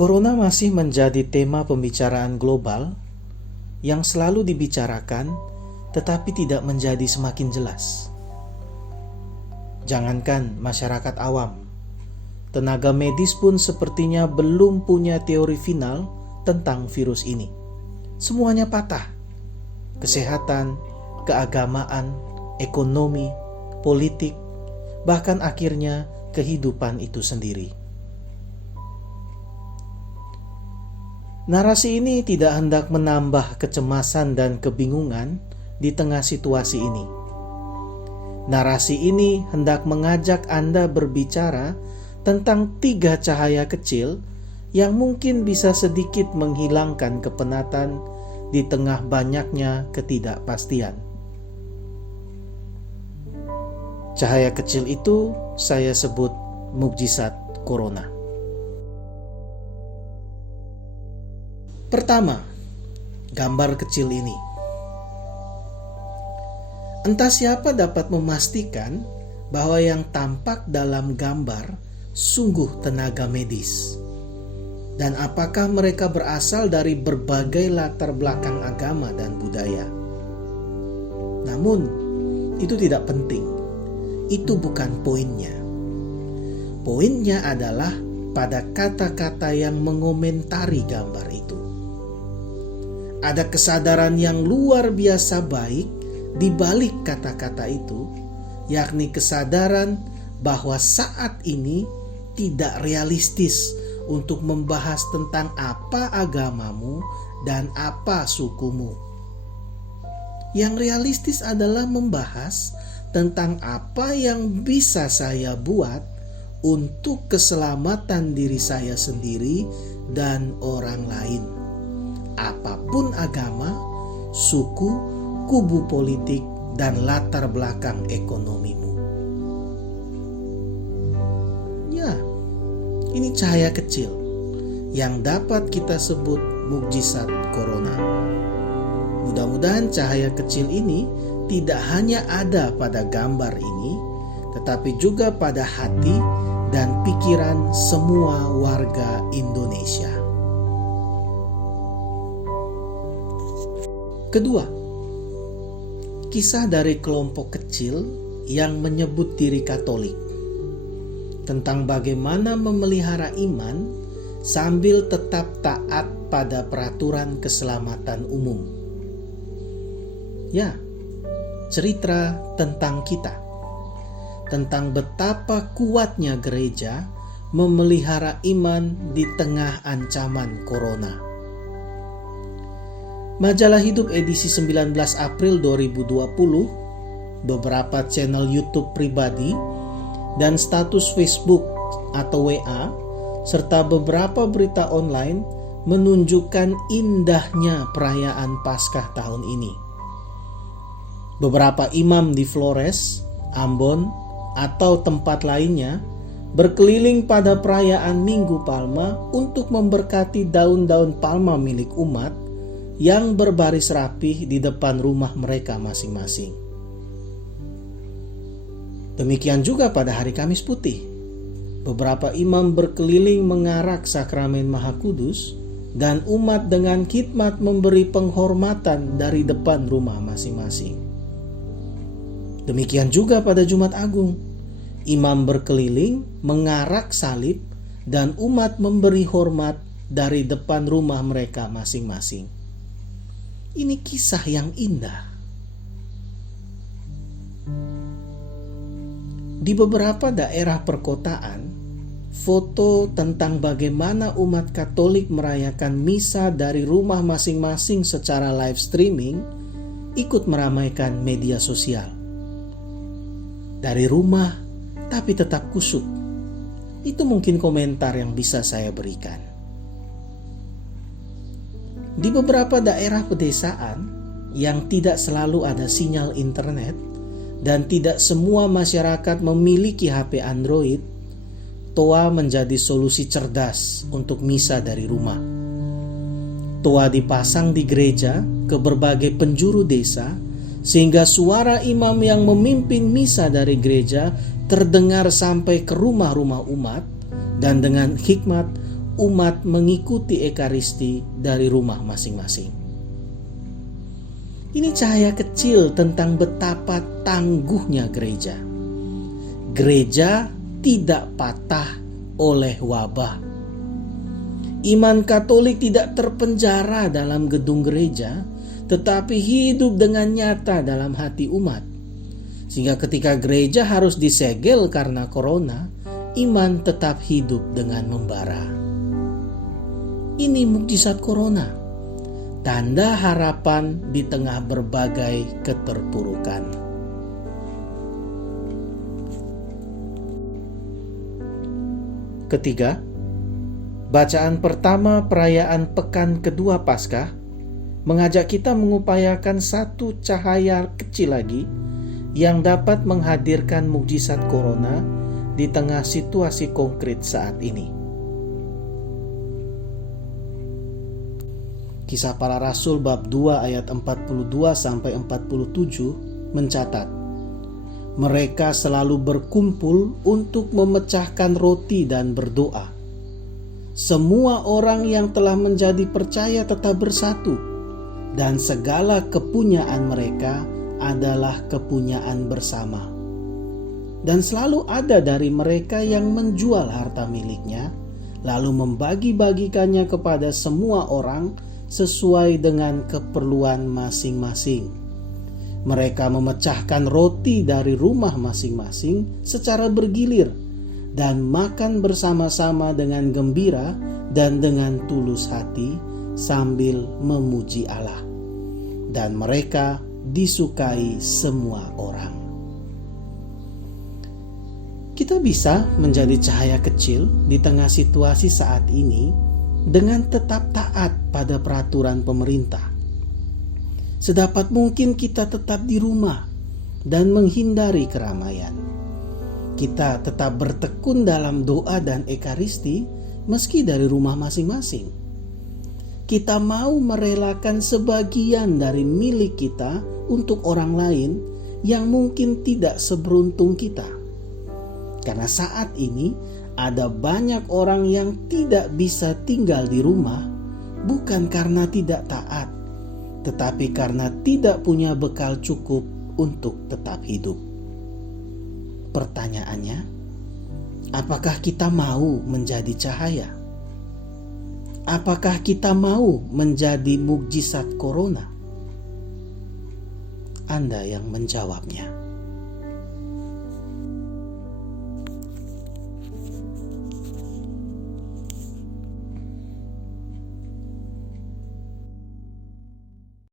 Corona masih menjadi tema pembicaraan global yang selalu dibicarakan tetapi tidak menjadi semakin jelas. Jangankan masyarakat awam, tenaga medis pun sepertinya belum punya teori final tentang virus ini. Semuanya patah. Kesehatan, keagamaan, ekonomi, politik, bahkan akhirnya kehidupan itu sendiri. Narasi ini tidak hendak menambah kecemasan dan kebingungan di tengah situasi ini. Narasi ini hendak mengajak Anda berbicara tentang 3 cahaya kecil yang mungkin bisa sedikit menghilangkan kepenatan di tengah banyaknya ketidakpastian. Cahaya kecil itu saya sebut mukjizat corona. Pertama, gambar kecil ini. Entah siapa dapat memastikan bahwa yang tampak dalam gambar sungguh tenaga medis. Dan apakah mereka berasal dari berbagai latar belakang agama dan budaya. Namun, itu tidak penting. Itu bukan poinnya. Poinnya adalah pada kata-kata yang mengomentari gambar itu. Ada kesadaran yang luar biasa baik di balik kata-kata itu, yakni kesadaran bahwa saat ini tidak realistis untuk membahas tentang apa agamamu dan apa sukumu. Yang realistis adalah membahas tentang apa yang bisa saya buat untuk keselamatan diri saya sendiri dan orang lain. Apapun agama, suku, kubu politik, dan latar belakang ekonomimu. Ya, ini cahaya kecil yang dapat kita sebut mukjizat corona. Mudah-mudahan cahaya kecil ini tidak hanya ada pada gambar ini, tetapi juga pada hati dan pikiran semua warga Indonesia. Kedua, kisah dari kelompok kecil yang menyebut diri Katolik tentang bagaimana memelihara iman sambil tetap taat pada peraturan keselamatan umum. Ya, cerita tentang kita, tentang betapa kuatnya gereja memelihara iman di tengah ancaman corona. Majalah Hidup edisi 19 April 2020, beberapa channel YouTube pribadi, dan status Facebook atau WA, serta beberapa berita online menunjukkan indahnya perayaan Paskah tahun ini. Beberapa imam di Flores, Ambon, atau tempat lainnya berkeliling pada perayaan Minggu Palma untuk memberkati daun-daun palma milik umat yang berbaris rapih di depan rumah mereka masing-masing. Demikian juga pada hari Kamis Putih. Beberapa imam berkeliling mengarak sakramen Maha Kudus dan umat dengan khidmat memberi penghormatan dari depan rumah masing-masing. Demikian juga pada Jumat Agung. Imam berkeliling mengarak salib dan umat memberi hormat dari depan rumah mereka masing-masing. Ini kisah yang indah. Di beberapa daerah perkotaan, foto tentang bagaimana umat Katolik merayakan misa dari rumah masing-masing secara live streaming ikut meramaikan media sosial. Dari rumah, tapi tetap kusyuk. Itu mungkin komentar yang bisa saya berikan. Di beberapa daerah pedesaan yang tidak selalu ada sinyal internet dan tidak semua masyarakat memiliki HP Android, toa menjadi solusi cerdas untuk misa dari rumah. Toa dipasang di gereja ke berbagai penjuru desa sehingga suara imam yang memimpin misa dari gereja terdengar sampai ke rumah-rumah umat, dan dengan hikmat umat mengikuti Ekaristi dari rumah masing-masing. Ini cahaya kecil tentang betapa tangguhnya gereja. Gereja tidak patah oleh wabah. Iman Katolik tidak terpenjara dalam gedung gereja, tetapi hidup dengan nyata dalam hati umat. Sehingga ketika gereja harus disegel karena corona, iman tetap hidup dengan membara. Ini mukjizat corona, tanda harapan di tengah berbagai keterpurukan. Ketiga, bacaan pertama perayaan pekan kedua Paskah mengajak kita mengupayakan satu cahaya kecil lagi yang dapat menghadirkan mukjizat corona di tengah situasi konkret saat ini. Kisah Para Rasul bab 2 ayat 42 sampai 47 mencatat, mereka selalu berkumpul untuk memecahkan roti dan berdoa. Semua orang yang telah menjadi percaya tetap bersatu, dan segala kepunyaan mereka adalah kepunyaan bersama. Dan selalu ada dari mereka yang menjual harta miliknya, lalu membagi-bagikannya kepada semua orang sesuai dengan keperluan masing-masing. Mereka memecahkan roti dari rumah masing-masing secara bergilir dan makan bersama-sama dengan gembira dan dengan tulus hati sambil memuji Allah. Dan mereka disukai semua orang. Kita bisa menjadi cahaya kecil di tengah situasi saat ini dengan tetap taat pada peraturan pemerintah. Sedapat mungkin kita tetap di rumah dan menghindari keramaian. Kita tetap bertekun dalam doa dan ekaristi meski dari rumah masing-masing. Kita mau merelakan sebagian dari milik kita untuk orang lain yang mungkin tidak seberuntung kita. Karena saat ini ada banyak orang yang tidak bisa tinggal di rumah bukan karena tidak taat, tetapi karena tidak punya bekal cukup untuk tetap hidup. Pertanyaannya, apakah kita mau menjadi cahaya? Apakah kita mau menjadi mukjizat corona? Anda yang menjawabnya.